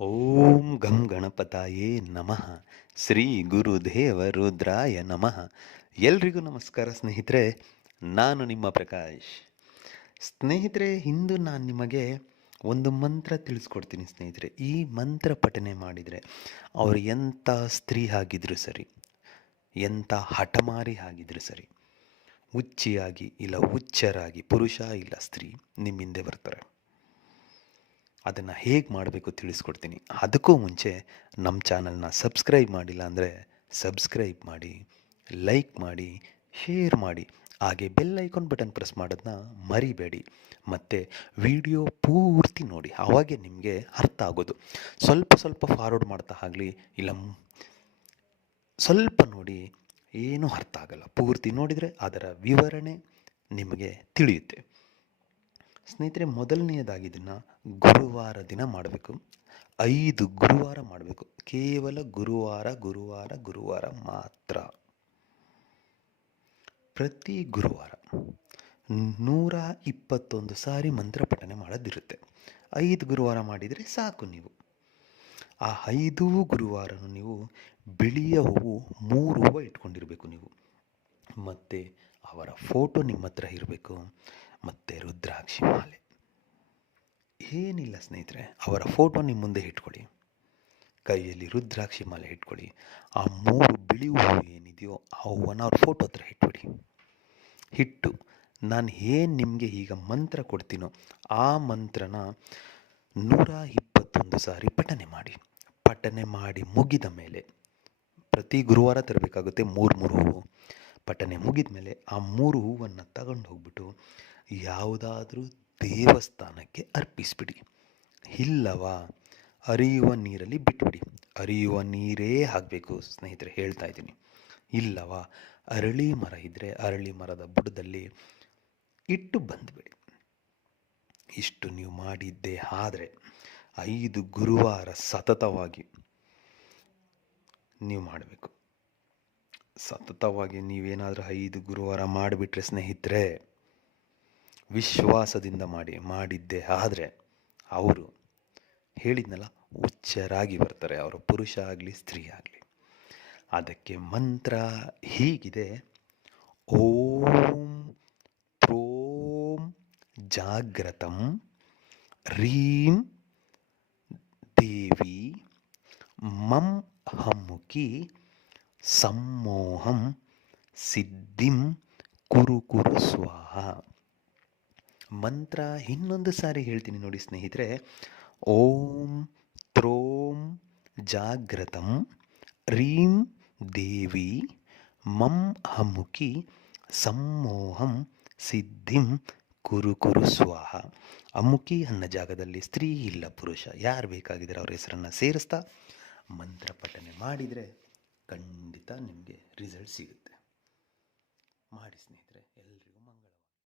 ಓಂ ಗಂ ಗಣಪತಾಯೇ ನಮಃ. ಶ್ರೀ ಗುರುದೇವ ರುದ್ರಾಯ ನಮಃ. ಎಲ್ರಿಗೂ ನಮಸ್ಕಾರ ಸ್ನೇಹಿತರೆ. ನಾನು ನಿಮ್ಮ ಪ್ರಕಾಶ್. ಸ್ನೇಹಿತರೆ, ಇಂದು ನಾನು ನಿಮಗೆ ಒಂದು ಮಂತ್ರ ತಿಳಿಸ್ಕೊಡ್ತೀನಿ ಸ್ನೇಹಿತರೆ. ಈ ಮಂತ್ರ ಪಠನೆ ಮಾಡಿದರೆ ಅವರು ಎಂಥ ಸ್ತ್ರೀ ಆಗಿದ್ರು ಸರಿ, ಎಂಥ ಹಠಮಾರಿ ಆಗಿದ್ರು ಸರಿ, ಹುಚ್ಚಿಯಾಗಿ ಇಲ್ಲ ಹುಚ್ಚರಾಗಿ ಪುರುಷ ಇಲ್ಲ ಸ್ತ್ರೀ ನಿಮ್ಮ ಹಿಂದೆ ಬರ್ತಾರೆ. ಅದನ್ನು ಹೇಗೆ ಮಾಡಬೇಕು ತಿಳಿಸ್ಕೊಡ್ತೀನಿ. ಅದಕ್ಕೂ ಮುಂಚೆ ನಮ್ಮ ಚಾನಲ್ನ ಸಬ್ಸ್ಕ್ರೈಬ್ ಮಾಡಿಲ್ಲ ಅಂದರೆ ಸಬ್ಸ್ಕ್ರೈಬ್ ಮಾಡಿ, ಲೈಕ್ ಮಾಡಿ, ಶೇರ್ ಮಾಡಿ, ಹಾಗೆ ಬೆಲ್ ಐಕಾನ್ ಬಟನ್ ಪ್ರೆಸ್ ಮಾಡೋದನ್ನ ಮರಿಬೇಡಿ. ಮತ್ತು ವಿಡಿಯೋ ಪೂರ್ತಿ ನೋಡಿ, ಆವಾಗೆ ನಿಮಗೆ ಅರ್ಥ ಆಗೋದು. ಸ್ವಲ್ಪ ಸ್ವಲ್ಪ ಫಾರ್ವರ್ಡ್ ಮಾಡ್ತಾ ಆಗಲಿ, ಇಲ್ಲ ಸ್ವಲ್ಪ ನೋಡಿ, ಏನೂ ಅರ್ಥ ಆಗಲ್ಲ. ಪೂರ್ತಿ ನೋಡಿದರೆ ಅದರ ವಿವರಣೆ ನಿಮಗೆ ತಿಳಿಯುತ್ತೆ. ಸ್ನೇಹಿತರೆ, ಮೊದಲನೆಯದಾಗಿ ಇದನ್ನು ಗುರುವಾರ ದಿನ ಮಾಡಬೇಕು. 5 ಗುರುವಾರ ಮಾಡಬೇಕು. ಕೇವಲ ಗುರುವಾರ ಮಾತ್ರ. ಪ್ರತಿ ಗುರುವಾರ 121 ಸಾರಿ ಮಂತ್ರ ಪಠನೆ ಮಾಡೋದಿರುತ್ತೆ. 5 ಗುರುವಾರ ಮಾಡಿದರೆ ಸಾಕು. ನೀವು ಆ 5 ಗುರುವಾರನೂ ನೀವು ಬಿಳಿಯ ಹೂವು 3 ಹೂವು ಇಟ್ಕೊಂಡಿರಬೇಕು ನೀವು. ಮತ್ತು ಅವರ ಫೋಟೋ ನಿಮ್ಮ ಹತ್ರ ಇರಬೇಕು. ಮತ್ತು ರುದ್ರಾಕ್ಷಿ ಮಾಲೆ. ಏನಿಲ್ಲ ಸ್ನೇಹಿತರೆ, ಅವರ ಫೋಟೋ ನಿಮ್ಮ ಮುಂದೆ ಇಟ್ಕೊಳ್ಳಿ, ಕೈಯಲ್ಲಿ ರುದ್ರಾಕ್ಷಿ ಮಾಲೆ ಇಟ್ಕೊಳ್ಳಿ. ಆ 3 ಬಿಳಿ ಹೂವು ಏನಿದೆಯೋ ಆ ಹೂವನ್ನು ಅವ್ರ ಫೋಟೋ ಹತ್ರ ಇಟ್ಬಿಡಿ. ಇಟ್ಟು ನಾನು ಏನು ನಿಮಗೆ ಈಗ ಮಂತ್ರ ಕೊಡ್ತೀನೋ ಆ ಮಂತ್ರನ 121 ಸಾರಿ ಪಠನೆ ಮಾಡಿ. ಪಠನೆ ಮಾಡಿ ಮುಗಿದ ಮೇಲೆ, ಪ್ರತಿ ಗುರುವಾರ ತರಬೇಕಾಗುತ್ತೆ 3 ಹೂವು. ಪಠನೆ ಮುಗಿದ ಮೇಲೆ ಆ 3 ಹೂವನ್ನು ತಗೊಂಡು ಹೋಗ್ಬಿಟ್ಟು ಯಾವುದಾದ್ರೂ ದೇವಸ್ಥಾನಕ್ಕೆ ಅರ್ಪಿಸ್ಬಿಡಿ. ಇಲ್ಲವಾ ಹರಿಯುವ ನೀರಲ್ಲಿ ಬಿಟ್ಬಿಡಿ. ಹರಿಯುವ ನೀರೇ ಆಗಬೇಕು ಸ್ನೇಹಿತರೆ, ಹೇಳ್ತಾ ಇದ್ದೀನಿ. ಇಲ್ಲವಾ ಅರಳಿ ಮರ ಇದ್ದರೆ ಅರಳಿ ಮರದ ಬುಡದಲ್ಲಿ ಇಟ್ಟು ಬಂದುಬಿಡಿ. ಇಷ್ಟು ನೀವು ಮಾಡಿದ್ದೇ ಆದರೆ 5 ಗುರುವಾರ ಸತತವಾಗಿ ನೀವು ಮಾಡಬೇಕು. ಸತತವಾಗಿ ನೀವೇನಾದರೂ 5 ಗುರುವಾರ ಮಾಡಿಬಿಟ್ರೆ ಸ್ನೇಹಿತರೆ, ವಿಶ್ವಾಸದಿಂದ ಮಾಡಿದ್ದೇ ಆದರೆ ಅವರು ಹೇಳಿದ್ನಲ್ಲ, ಹುಚ್ಚರಾಗಿ ಬರ್ತಾರೆ. ಅವರು ಪುರುಷ ಆಗಲಿ ಸ್ತ್ರೀ ಆಗಲಿ. ಅದಕ್ಕೆ ಮಂತ್ರ ಹೀಗಿದೆ: ಓಂ ತ್ರೋಂ ಜಾಗ್ರತಂ ರೀಂ ದೇವಿ ಮಂ ಹಮ್ಮುಕಿ ಸಮ್ಮೋಹಂ ಸಿದ್ಧಿಂ ಕುರು ಕುರು ಸ್ವಾಹ. ಮಂತ್ರ ಇನ್ನೊಂದು ಸಾರಿ ಹೇಳ್ತೀನಿ ನೋಡಿ ಸ್ನೇಹಿತರೆ. ಓಂ ತ್ರೋಂ ಜಾಗ್ರತಂ ರೀಂ ದೇವಿ ಮಂ ಹಮ್ಮುಕಿ ಸಮ್ಮೋಹಂ ಸಿದ್ಧಿಂ ಕುರು ಕುರು ಸ್ವಾಹ. ಅಮ್ಮುಕಿ ಅನ್ನೋ ಜಾಗದಲ್ಲಿ ಸ್ತ್ರೀ ಇಲ್ಲ ಪುರುಷ ಯಾರು ಬೇಕಾಗಿದ್ದಾರೆ ಅವ್ರ ಹೆಸರನ್ನು ಸೇರಿಸ್ತಾ ಮಂತ್ರ ಪಠನೆ ಮಾಡಿದರೆ ಖಂಡಿತ ನಿಮಗೆ ರಿಸಲ್ಟ್ ಸಿಗುತ್ತೆ. ಮಾಡಿ ಸ್ನೇಹಿತರೆ, ಎಲ್ಲರಿಗೂ